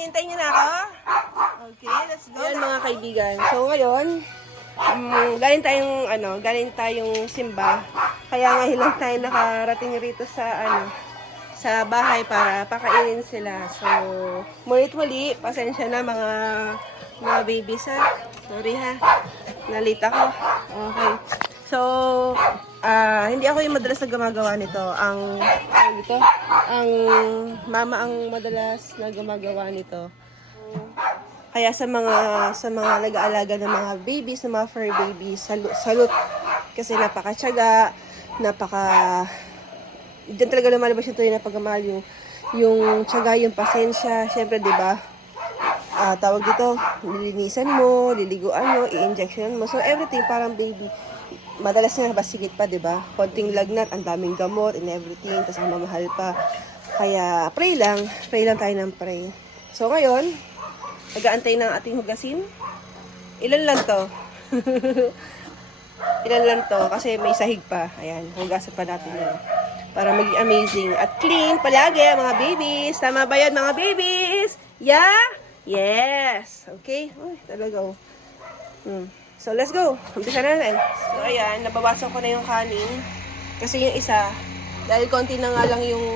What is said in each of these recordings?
hintayin niyo na ako? Okay, let's go. Ayan mga kaibigan. So ngayon, galing tayong simba. Kaya ngayon lang tayo nakarating rito sa bahay para pakainin sila. So, muli, pasensya na mga babies ha. Sorry ha. Nalita ko. Okay. So, hindi ako yung madalas na gumagawa nito. Ang mama ang madalas na gumagawa nito. Kaya sa mga nag-aalaga ng mga babies, ng mga fur babies, salute. Kasi napakatyaga, diyan talaga lumalabas yung tuloy na pagmamahal, yung tiyaga, yung pasensya. Siyempre, di ba? Tawag dito, lilinisan mo, liliguan mo, i-injectionan mo. So, everything parang baby. Madalas nga basigit pa, di ba? Konting lagnat, ang daming gamot and everything, tapos ang mamahal pa. Kaya, pray lang tayo ng pray. So, ngayon, nag-aantay ng ating hugasin. Ilan lang to? Ilan lang to? Kasi may sahig pa. Ayan, hugasan pa natin yun. Para maging amazing at clean palagi mga babies. Tama ba yan mga babies? Yeah? Yes. Okay? Uy, talaga oh. So, let's go. Umpisa na natin. So, ayan, nabawasan ko na yung kanin. Kasi yung isa, dahil konti na nga lang yung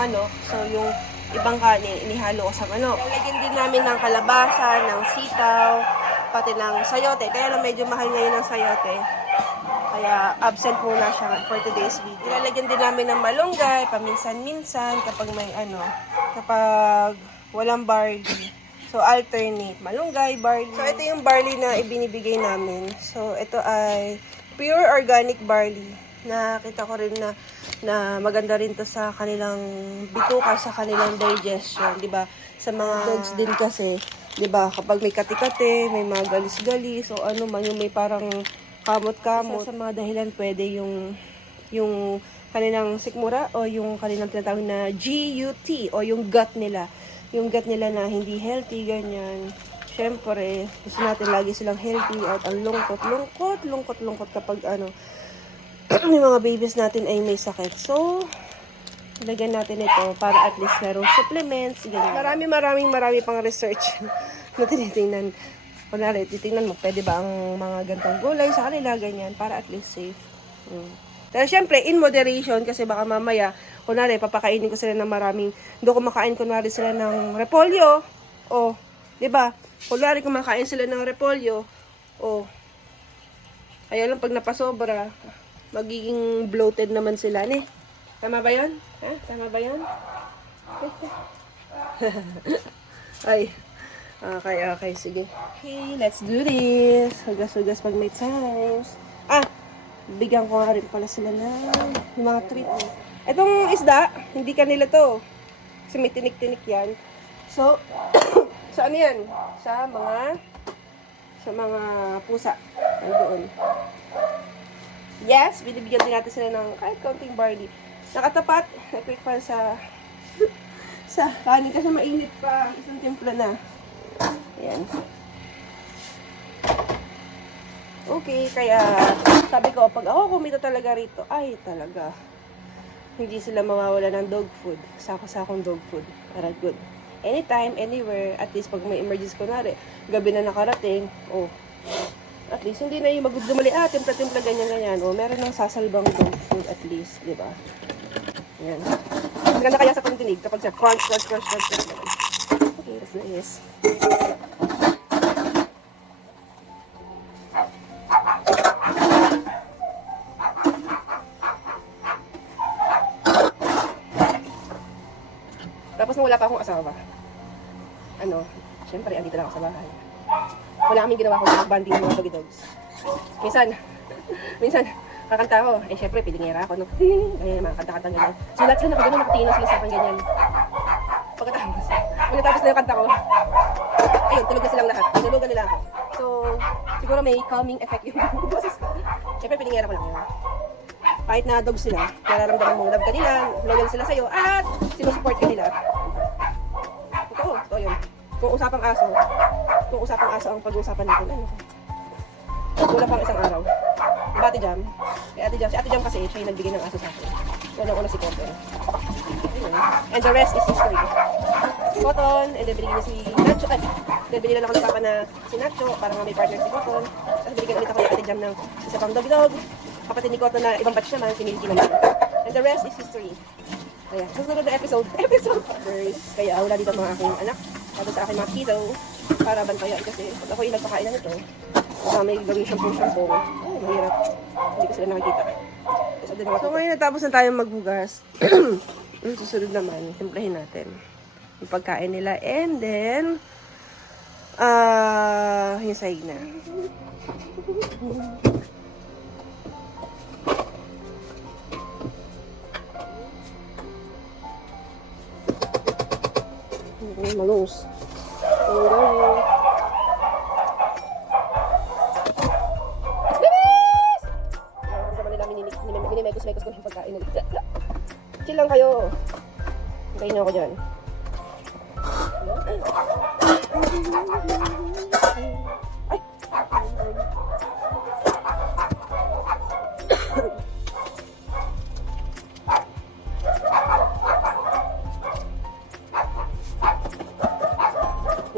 manok, so yung ibang kanin, inihalo ko sa manok. Lalagyan din namin ng kalabasa, ng sitaw, pati ng sayote. Kaya lang medyo mahal ngayon ng sayote. Kaya absent muna siya for today's video. Ilalagyan din namin ng malunggay, paminsan-minsan, kapag walang barley. So, alternate. Malunggay, barley. So, ito yung barley na ibinibigay namin. So, ito ay pure organic barley. Nakita ko rin na maganda rin to sa kanilang bituka, sa kanilang digestion, 'di ba? Sa mga dogs din kasi, 'di ba? Kapag may kati-kati, may mga galis-galis o ano man yung may parang kamot-kamot, sa mga dahilan pwede yung kanilang sikmura o yung kanilang tinatawag na GUT o yung gut nila. Yung gut nila na hindi healthy, ganyan. Siyempre, gusto natin lagi silang healthy at ang lungkot kapag yung mga babies natin ay may sakit. So, ilagyan natin ito para at least merong supplements, ganyan. Marami pang research na tinitingnan. Kunwari, titingnan mo, pwede ba ang mga gantong gulay sa kanila, ganyan, para at least safe. Pero syempre, in moderation, kasi baka mamaya, kunwari, papakainin ko sila ng maraming, doon kumakain, kunwari sila ng repolyo, o, diba? Kunwari, kumakain sila ng repolyo, o, kaya lang pag napasobra, magiging bloated naman sila, ne? Tama ba yun? Ha? Tama ba yun? Ay, okay, sige. Okay, let's do this. Hugas-hugas pag may times. Bigyan ko nga rin pala sila ng mga treat. Itong isda, hindi kanila to. Kasi may tinik-tinik yan. So, sa ano yan? Sa mga pusa. Nandoon. Yes, binibigyan din natin sila ng kahit kaunting barley. Nakatapat, na-quick pa sa kanin kasi mainit pa. Isang timpla na. Ayan. Okay, kaya sabi ko, pag ako kumita talaga rito, ay talaga, hindi sila mawawala ng dog food. Sako-sakong dog food. Para good. Anytime, anywhere, at least pag may emergency, kunwari, gabi na nakarating, at least hindi na yung magdumali, timpla-timpla, ganyan-ganyan. Meron ng sasalbang dog food at least, di ba? Yan. Maganda kaya sa pantinig kapag siya crunch. Okay, let's do this. Tapos nung wala pa akong asawa, syempre, andito lang ako sa bahay. Wala kaming ginawa kung mag-banding ng mga doggy dogs. Minsan, kakanta ako. Syempre, pilingera ako. Ganyan, mga kanta-kanta ganyan. So, lahat sila nakatino sila sa akin ganyan. Pagkatapos na yung kanta ko, ayun, tulog na silang lahat. Tinulugan nila ako. So, siguro may calming effect yung boses ko. Syempre, pilingera ko lang yun. Kahit na dog sila, nararamdaman mong love ka nila, loyal sila sa'yo, at sinusupport ka nila. Ito yun. Kung usapang aso ang pag-uusapan natin, wala pang isang araw. Diba, Ate Jam? Si Ate Jam kasi, siya yung nagbigay ng aso sa akin. Unang-una si Copper. And the rest is history. Cotton, and then binigyan niya si Nacho, then binigyan ako ni Papa na si Nacho, para nga may partner si Cotton. Tapos binigyan ulit ako ni Ate Jam ng isa pang dog-dog. Kapatid ni Cotton na ibang batch naman, si Milky naman. And the rest is history. Ayan, susunod na episode first. Kaya wala dito mga aking anak, tapos sa aking mga kiddo, para bantayan kasi pag ako yung nagpakain na nito, may gawin shampoo. Oh, mahirap. Hindi ko sila nakikita. So ngayon natapos na tayong maghugas. Yung susunod naman, timplahin natin yung pagkain nila. And then, yung sahig na. Malungs. Minimekos-mekos ko yung pagkain nila. Chill lang kayo. Hintayin niyo ako dyan. Ay!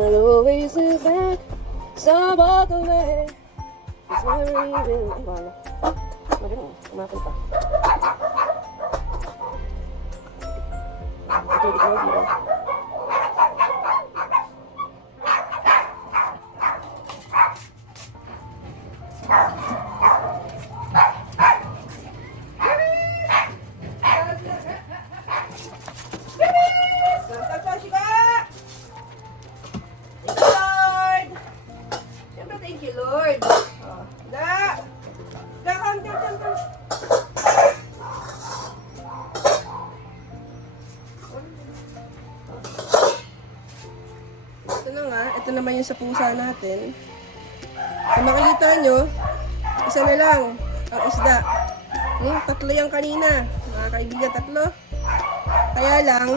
I'll always be back, so walk away. It's never even... Ay, wala. Magaling, kumapal pa. Ito, hindi ko mag-iwan. Thank you, Lord. Ito na nga, ito naman yung sa pusa natin. Kung makikita nyo, isa na lang ang isda. Tatlo yan kanina. Mga kaibigan, tatlo. Kaya lang,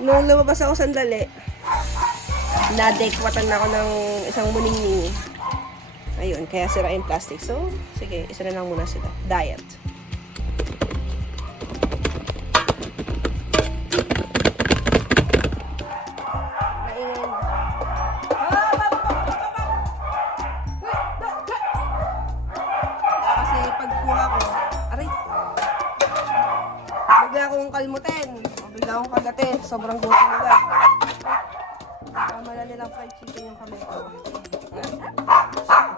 nung lumabas ako sandali, nadekwatan na ako ng isang muning-ning. Ayun, kaya sira yung plastic. So, sige, isa na lang muna sila. Diet. Kasi pagkuha ko, aray, bigla akong kalmutin. Bigla akong kagatin. Sobrang gutom nila. Tama na nilang fried chicken yung kamay ko.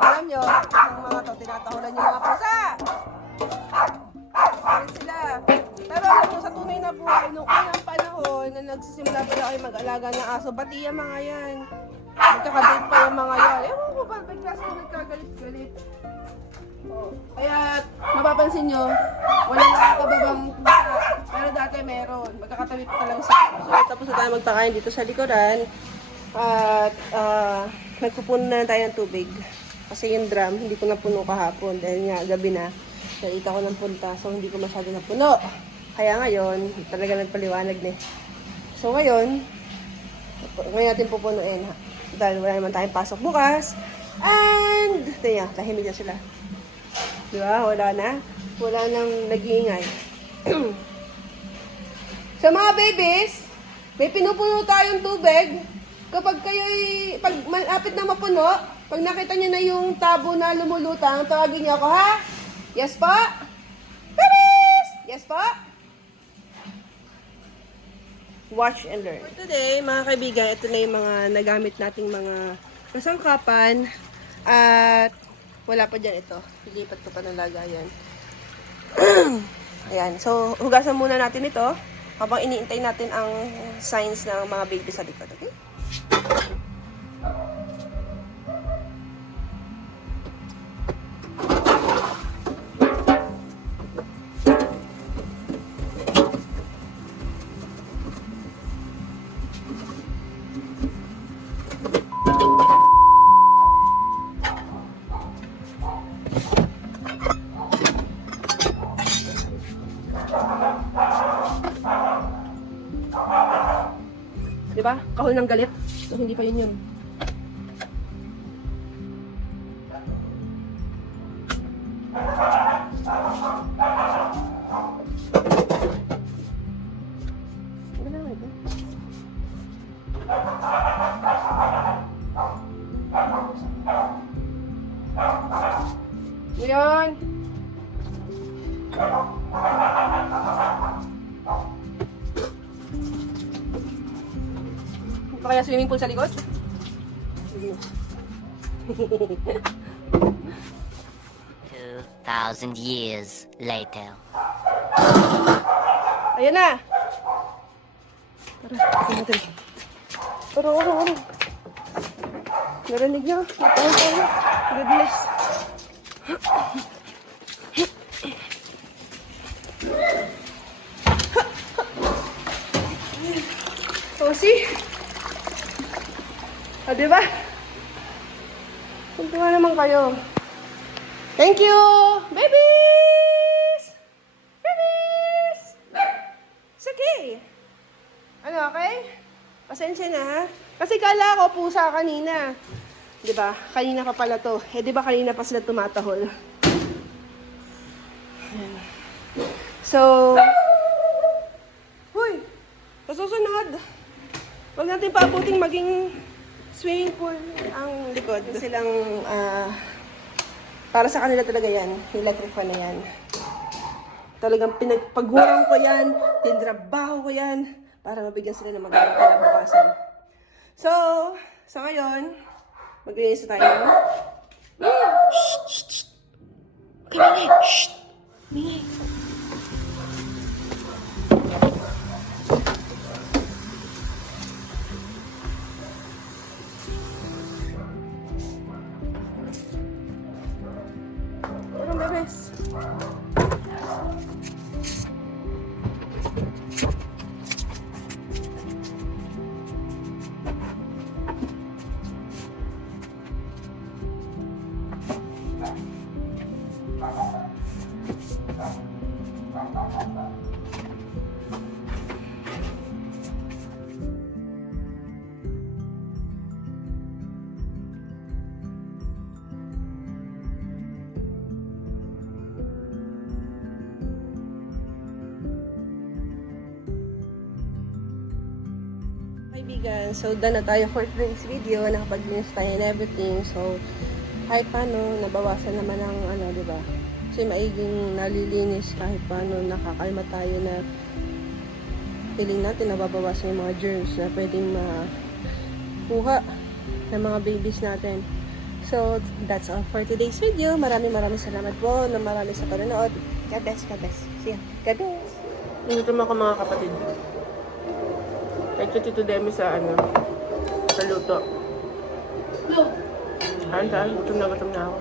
Alam nyo, ang mga to, tinatahulan yung mga pusa. Ayan sila. Pero alam nyo, sa tunay na buhay, nung unang panahon na nagsisimula pa na kayo mag-alaga ng aso, pati yung mga yan. Nagkakadate pa yung mga yan. Ewan ko ba, bigla sila nagkagalit-galit. Kaya, mapapansin nyo, walang nakakababang pusa. Pero dati meron. Magkakatabi pa talaga sa puso. So, tapos na tayo magpakain dito sa likuran. At nagpupuno na tayo ng tubig. Kasi yung drum, hindi ko napuno kahapon. Dahil nga, gabi na. Nakita ko ng punta. So, hindi ko masyado napuno. Kaya ngayon, talaga nagpaliwanag na. So, ngayon natin pupunuin. Dahil wala naman tayong pasok bukas. And, tingnan, tahimik na sila. Diba? Wala na. Wala nang nag-iingay. Sa mga babies, may pinupuno tayong tubig. Kapag kayo'y, pag malapit na mapuno, pag nakita nyo na yung tabo na lumulutang, tawagin niyo ako, ha? Yes po? Babies! Yes po? Watch and learn. For today, mga kaibigan, ito na yung mga nagamit nating mga kasangkapan. At wala pa dyan ito. Lilipat ko pa ng lagayan. Ayan. So, hugasan muna natin ito habang iniintay natin ang signs ng mga baby sa likod. Okay? Diba? Kahol ng galit. So, hindi pa yun. Ngayon. Hindi pa kaya swimming pool sa likod? 2,000 years later. Ayan na! Tara. Narinig niyo? Natawag tayo. Goodness. Oh, see? O, diba? Tuntua naman kayo. Thank you! Babies! Babies! It's okay. Ano, okay? Pasensya na, ha? Kasi kala ko pusa kanina. Diba? Kanina pa pala to. Eh, diba kanina pa sila tumatahol? Ayan. So, huy! Sa susunod, huwag natin paabuting maging swimming pool ang likod. Silang, para sa kanila talaga yan. Yung electric fan na yan. Talagang pinagpagurang ko yan, tinrabaho ko yan, para mabigyan sila ng magandang kinabukasan. So, sa ngayon, maglinis na tayo. Shh! Okay, Mingay! Shh! Mingay! Parang bebes. Kaibigan, so done na tayo for today's video. Nakapaglinis tayo and everything. So, kahit paano, nabawasan naman ang ano, diba? Kasi maiging nalilinis kahit paano, nakakalma tayo na feeling natin nababawasan yung mga germs na pwedeng makuha ng mga babies natin. So, that's all for today's video. Maraming salamat po na marami sa panonood. God bless. See ya. God bless. Inutom ako mga kapatid. Kaya Tito Demi sa sa luto. Gutom na ako.